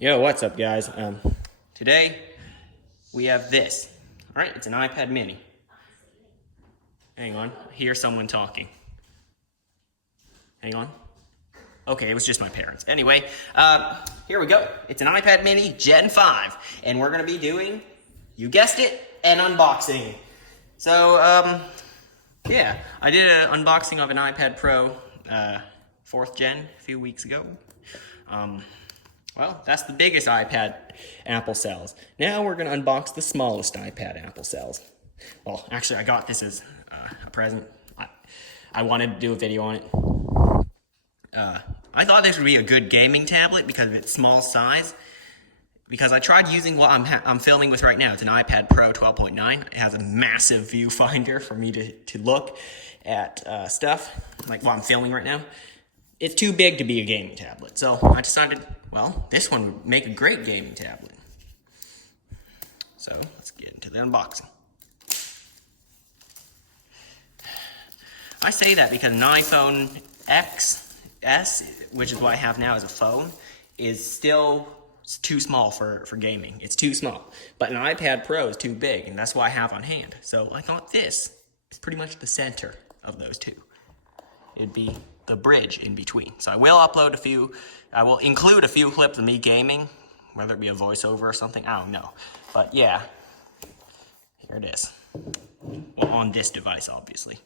Yo, what's up, guys? Today we have this. All right, it's an iPad mini. Hang on, I hear someone talking. Hang on. Okay, it was just my parents. Anyway, here we go. It's an iPad mini Gen 5, and we're gonna be doing, you guessed it, an unboxing. So, yeah, I did an unboxing of an iPad Pro, 4th gen, a few weeks ago. Well, that's the biggest iPad Apple sells. Now we're going to unbox the smallest iPad Apple sells. Well, actually, I got this as a present. I wanted to do a video on it. I thought this would be a good gaming tablet because of its small size. Because I tried using what I'm filming with right now. It's an iPad Pro 12.9. It has a massive viewfinder for me to look at stuff, like what I'm filming right now. It's too big to be a gaming tablet. So I decided, well, this one would make a great gaming tablet. So let's get into the unboxing. I say that because an iPhone XS, which is what I have now as a phone, is still too small for gaming. It's too small. But an iPad Pro is too big, and that's what I have on hand. So I thought this is pretty much the center of those two. It'd be the bridge in between. So I will include a few clips of me gaming, whether it be a voiceover or something, I don't know. But yeah, here it is. Well, on this device, obviously.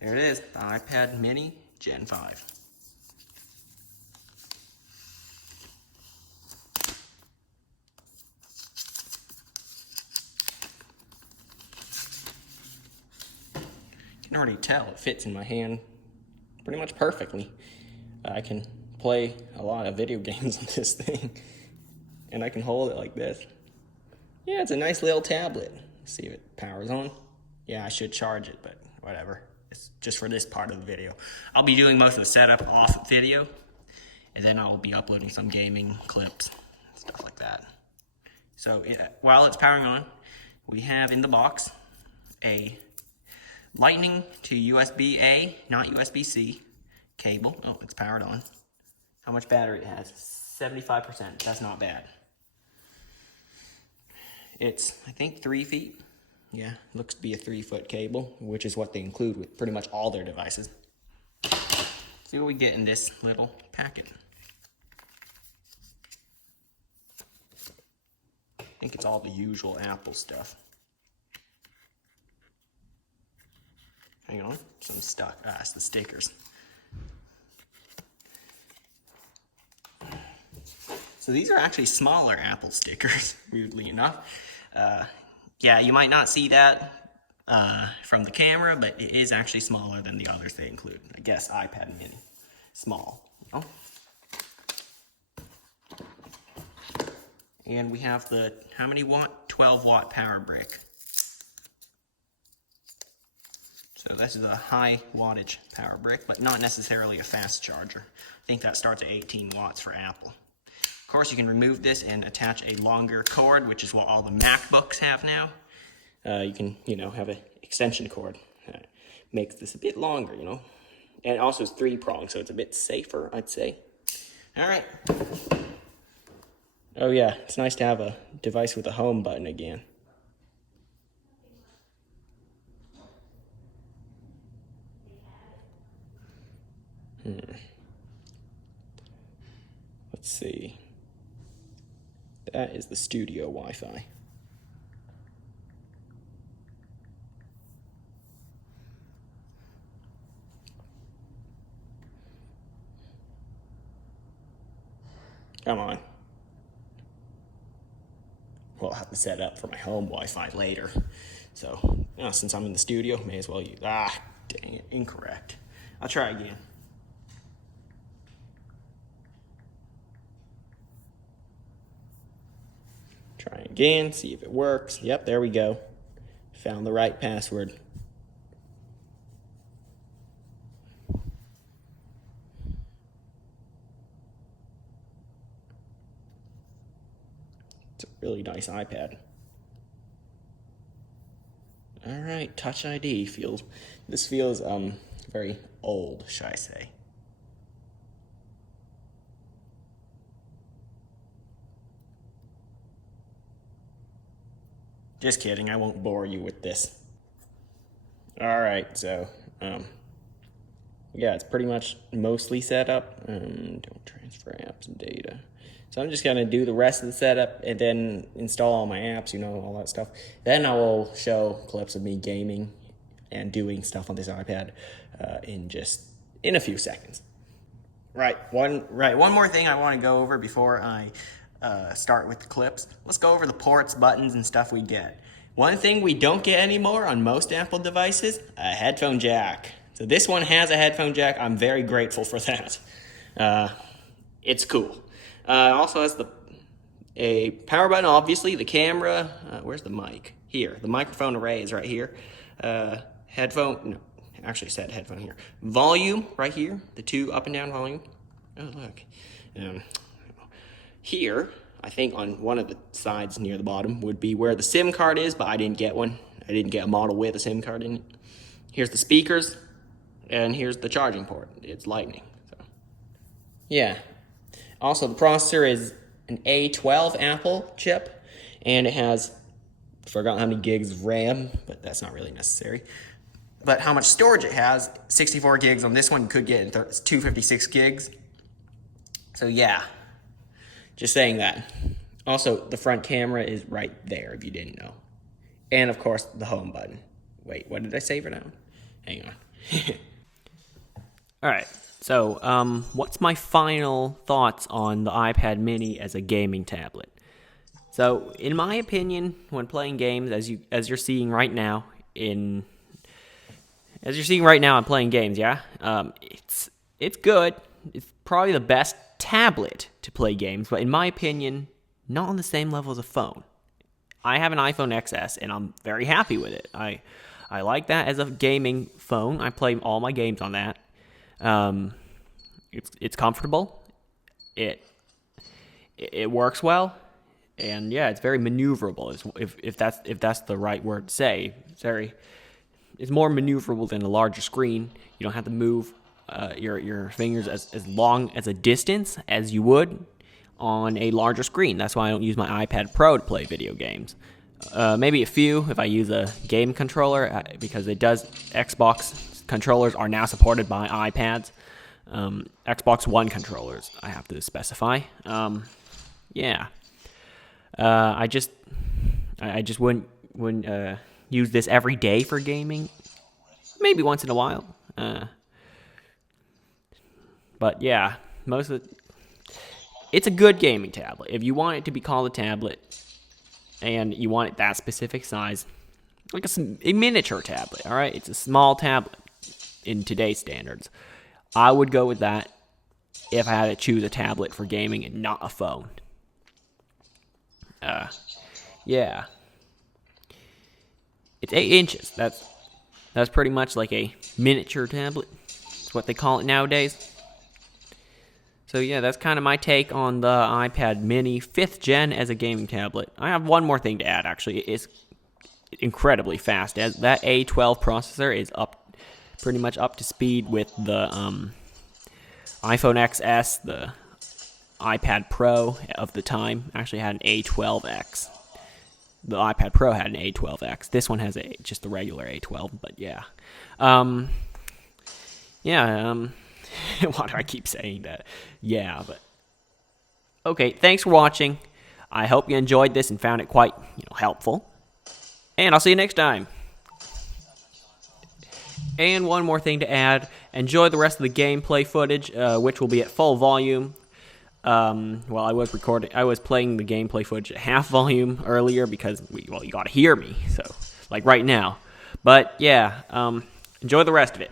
There it is, the iPad mini Gen 5. You can already tell it fits in my hand pretty much perfectly. I can play a lot of video games on this thing, and I can hold it like this. Yeah, it's a nice little tablet. Let's see if it powers on. Yeah, I should charge it, but whatever. It's just for this part of the video. I'll be doing most of the setup off video, and then I'll be uploading some gaming clips, stuff like that. So while it's powering on, we have in the box a Lightning to USB-A, not USB-C cable. Oh, it's powered on. How much battery it has? 75%. That's not bad. It's, I think, 3 feet. Yeah, looks to be a 3-foot cable, which is what they include with pretty much all their devices. See what we get in this little packet. I think it's all the usual Apple stuff. Hang on, some stuff. It's the stickers. So these are actually smaller Apple stickers, weirdly enough. Yeah, you might not see that from the camera, but it is actually smaller than the others they include. I guess iPad mini, small. You know? And we have the, how many watt? 12 watt power brick. So this is a high wattage power brick, but not necessarily a fast charger. I think that starts at 18 watts for Apple. Of course, you can remove this and attach a longer cord, which is what all the MacBooks have now. You can, have an extension cord. Makes this a bit longer, And it also is 3-pronged, so it's a bit safer, I'd say. All right. Oh yeah, it's nice to have a device with a home button again. Let's see. That is the studio Wi-Fi. Come on. Well, I'll have to set up for my home Wi-Fi later. So, since I'm in the studio, may as well use... dang it, incorrect. I'll try again. Try again, see if it works. Yep, there we go. Found the right password. It's a really nice iPad. All right, Touch ID this feels very old, should I say. Just kidding, I won't bore you with this. Alright, so, yeah, it's pretty much mostly set up. Don't transfer apps and data. So I'm just going to do the rest of the setup and then install all my apps, all that stuff. Then I will show clips of me gaming and doing stuff on this iPad in a few seconds. Right, one more thing I want to go over before I start with the clips. Let's go over the ports, buttons, and stuff we get. One thing we don't get anymore on most Apple devices, a headphone jack. So this one has a headphone jack. I'm very grateful for that. It's cool. Also has a power button, obviously, the camera. Where's the mic? Here. The microphone array is right here. Headphone, no, actually said headphone here. Volume right here, the two up and down volume. Oh, look. Here, I think on one of the sides near the bottom would be where the SIM card is, but I didn't get one. I didn't get a model with a SIM card in it. Here's the speakers, and here's the charging port. It's lightning. So, yeah. Also, the processor is an A12 Apple chip, and it has, I forgot how many gigs of RAM, but that's not really necessary. But how much storage it has, 64 gigs on this one, you could get 256 gigs. So yeah, just saying that. Also, the front camera is right there, if you didn't know. And of course, the home button. Wait, what did I say for now? Hang on. All right. So, what's my final thoughts on the iPad mini as a gaming tablet? So, in my opinion, when playing games, as you're seeing right now, I'm playing games. Yeah, it's good. It's probably the best tablet to play games, but in my opinion, not on the same level as a phone. I have an iPhone XS, and I'm very happy with it. I like that as a gaming phone. I play all my games on that. It's comfortable. It works well, and yeah, it's very maneuverable. If that's the right word to say. It's more maneuverable than a larger screen. You don't have to move your fingers as long as a distance as you would on a larger screen. That's why I don't use my iPad Pro to play video games. Maybe a few if I use a game controller, because Xbox controllers are now supported by iPads. Xbox One controllers, I have to specify. Yeah. I just wouldn't use this every day for gaming. Maybe once in a while. But yeah, it's a good gaming tablet. If you want it to be called a tablet, and you want it that specific size, like a miniature tablet, all right? It's a small tablet in today's standards. I would go with that if I had to choose a tablet for gaming and not a phone. Yeah. It's 8 inches. That's pretty much like a miniature tablet. That's what they call it nowadays. So yeah, that's kind of my take on the iPad mini 5th gen as a gaming tablet. I have one more thing to add, actually. It's incredibly fast. As that A12 processor is pretty much up to speed with the iPhone XS, the iPad Pro of the time actually had an A12X. The iPad Pro had an A12X. This one has just the regular A12, but yeah. Why do I keep saying that? Yeah, but okay, thanks for watching. I hope you enjoyed this and found it quite, helpful. And I'll see you next time. And one more thing to add, enjoy the rest of the gameplay footage, which will be at full volume. While I was playing the gameplay footage at half volume earlier because, you gotta hear me, so, like right now. But yeah, enjoy the rest of it.